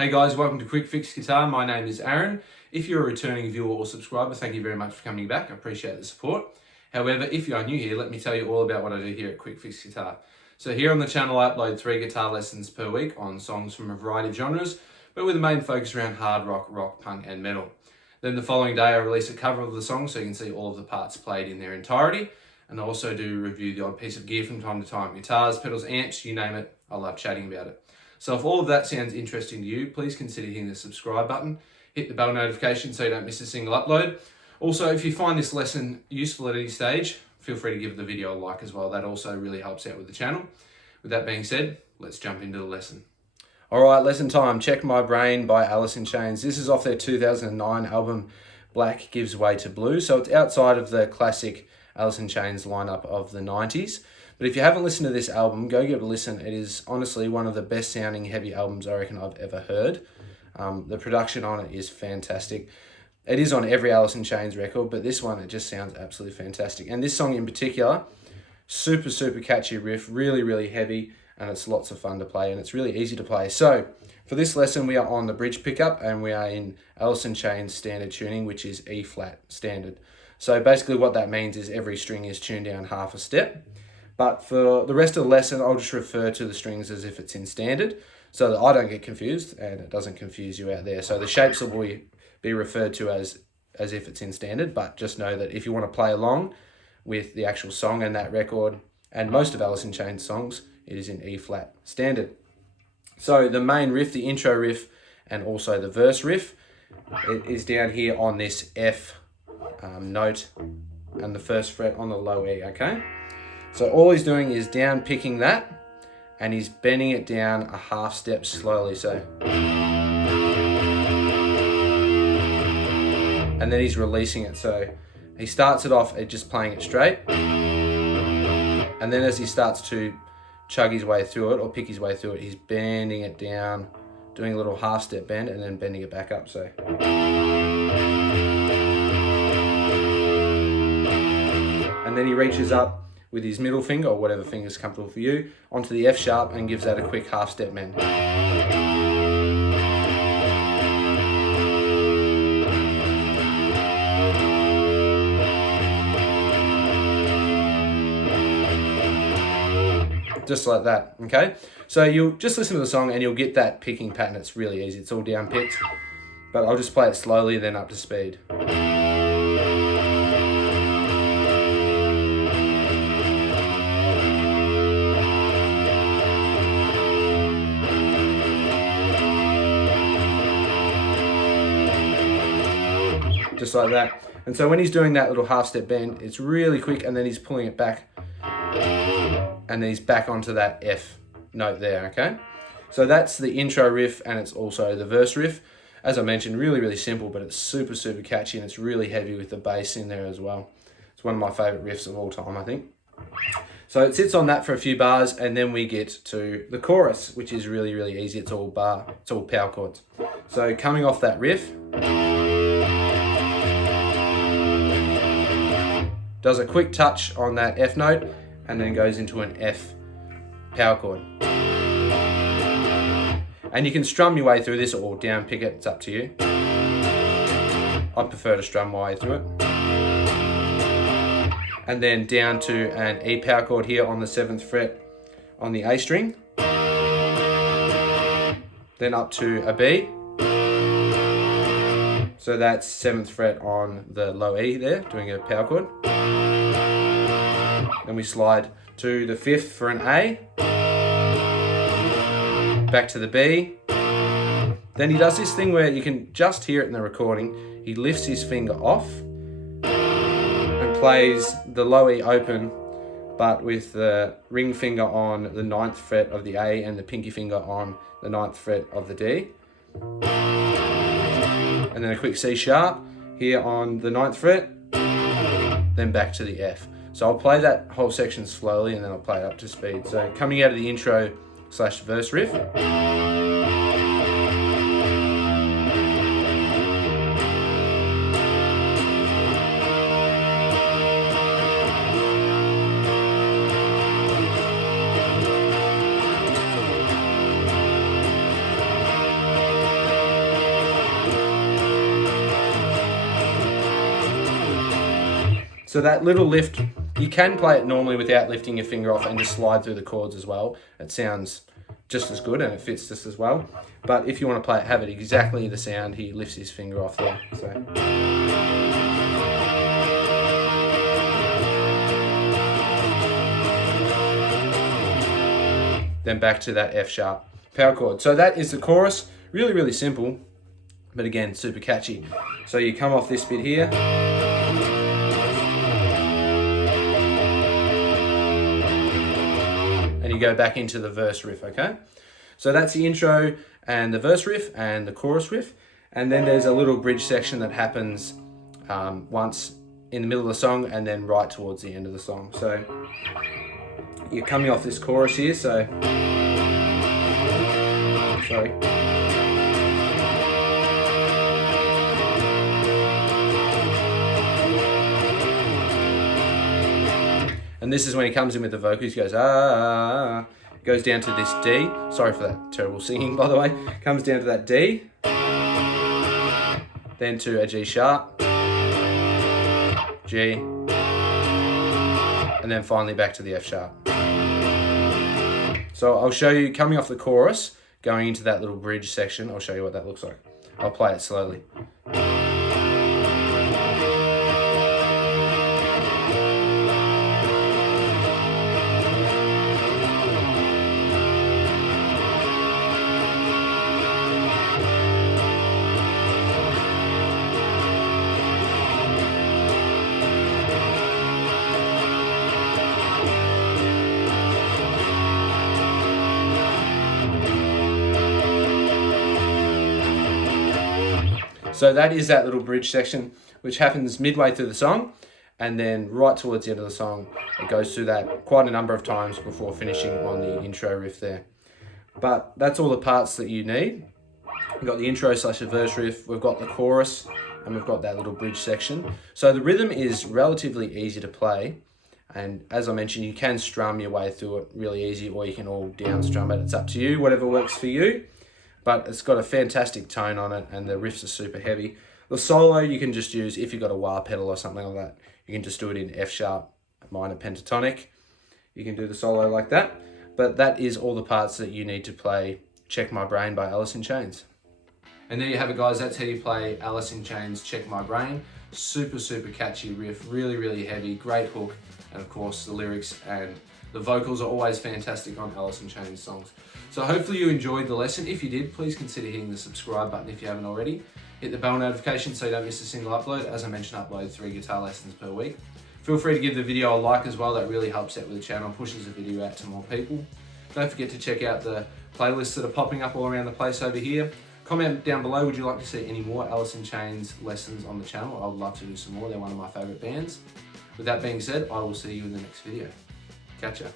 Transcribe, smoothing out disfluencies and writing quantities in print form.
Hey guys, welcome to Quickfix Guitar. My name is Aaron. If you're a returning viewer or subscriber, thank you very much for coming back. I appreciate the support. However, if you are new here, let me tell you all about what I do here at Quickfix Guitar. So here on the channel, I upload 3 guitar lessons per week on songs from a variety of genres, but with a main focus around hard rock, rock, punk, and metal. Then the following day, I release a cover of the song so you can see all of the parts played in their entirety. And I also do review the odd piece of gear from time to time. Guitars, pedals, amps, you name it. I love chatting about it. So if all of that sounds interesting to you, please consider hitting the subscribe button. Hit the bell notification so you don't miss a single upload. Also, if you find this lesson useful at any stage, feel free to give the video a like as well. That also really helps out with the channel. With that being said, let's jump into the lesson. All right, lesson time. Check My Brain by Alice in Chains. This is off their 2009 album, Black Gives Way to Blue. So it's outside of the classic Alice in Chains lineup of the 90s. But if you haven't listened to this album, go give it a listen. It is honestly one of the best sounding heavy albums I reckon I've ever heard. The production on it is fantastic. It is on every Alice in Chains record, but this one, it just sounds absolutely fantastic. And this song in particular, super catchy riff, really heavy, and it's lots of fun to play, and it's really easy to play. So for this lesson, we are on the bridge pickup, and we are in Alice in Chains standard tuning, which is E flat standard. So basically what that means is every string is tuned down half a step. But for the rest of the lesson, I'll just refer to the strings as if it's in standard so that I don't get confused and it doesn't confuse you out there. So the shapes will be referred to as if it's in standard, but just know that if you want to play along with the actual song and that record, and most of Alice in Chains songs, it is in E flat standard. So the main riff, the intro riff, and also the verse riff, it is down here on this F note and the first fret on the low E, okay? So all he's doing is down picking that, and he's bending it down a half step slowly, so. And then he's releasing it, so he starts it off at just playing it straight, and then as he starts to chug his way through it, or pick his way through it, he's bending it down, doing a little half step bend, and then bending it back up, so. And then he reaches up with his middle finger, or whatever finger is comfortable for you, onto the F sharp and gives that a quick half step bend. Just like that, okay? So you'll just listen to the song and you'll get that picking pattern. It's really easy, it's all down picked, but I'll just play it slowly, then up to speed. Just like that. And so when he's doing that little half step bend, it's really quick, and then he's pulling it back, and then he's back onto that F note there, okay? So that's the intro riff, and it's also the verse riff. As I mentioned, really simple, but it's super catchy, and it's really heavy with the bass in there as well. It's one of my favorite riffs of all time, I think. So it sits on that for a few bars, and then we get to the chorus, which is really easy. It's all power chords. So coming off that riff, does a quick touch on that F note, and then goes into an F power chord. And you can strum your way through this or down pick it, it's up to you. I prefer to strum my way through it. And then down to an E power chord here on the 7th fret on the A string. Then up to a B. So that's 7th fret on the low E there, doing a power chord. Then we slide to the 5th for an A. Back to the B. Then he does this thing where you can just hear it in the recording. He lifts his finger off and plays the low E open, but with the ring finger on the 9th fret of the A and the pinky finger on the 9th fret of the D. And then a quick C sharp here on the 9th fret, then back to the F. So I'll play that whole section slowly, and then I'll play it up to speed. So coming out of the intro / verse riff. So that little lift, you can play it normally without lifting your finger off and just slide through the chords as well. It sounds just as good and it fits just as well. But if you want to play it, have it exactly the sound, he lifts his finger off there. So. Then back to that F sharp power chord. So that is the chorus. Really, really simple, but again, super catchy. So you come off this bit here. And you go back into the verse riff, okay? So that's the intro and the verse riff and the chorus riff. And then there's a little bridge section that happens once in the middle of the song and then right towards the end of the song. So you're coming off this chorus here, so sorry. And this is when he comes in with the vocals. He goes, ah, goes down to this D. Sorry for that terrible singing, by the way. Comes down to that D, then to a G sharp, G, and then finally back to the F sharp. So I'll show you coming off the chorus, going into that little bridge section. I'll show you what that looks like. I'll play it slowly. So that is that little bridge section, which happens midway through the song, and then right towards the end of the song, it goes through that quite a number of times before finishing on the intro riff there. But that's all the parts that you need. We've got the intro / the verse riff, we've got the chorus, and we've got that little bridge section. So the rhythm is relatively easy to play, and as I mentioned, you can strum your way through it really easy, or you can all down strum it. It's up to you, whatever works for you. But it's got a fantastic tone on it, and the riffs are super heavy. The solo you can just use, if you've got a wah pedal or something like that, you can just do it in F sharp minor pentatonic. You can do the solo like that. But that is all the parts that you need to play Check My Brain by Alice in Chains. And there you have it, guys. That's how you play Alice in Chains' Check My Brain. Super, super catchy riff, really, really heavy, great hook, and of course the lyrics and the vocals are always fantastic on Alice in Chains songs. So hopefully you enjoyed the lesson. If you did, please consider hitting the subscribe button if you haven't already. Hit the bell notification so you don't miss a single upload. As I mentioned, I upload 3 guitar lessons per week. Feel free to give the video a like as well. That really helps out with the channel, pushes the video out to more people. Don't forget to check out the playlists that are popping up all around the place over here. Comment down below, would you like to see any more Alice in Chains lessons on the channel? I would love to do some more. They're one of my favourite bands. With that being said, I will see you in the next video. Catch ya.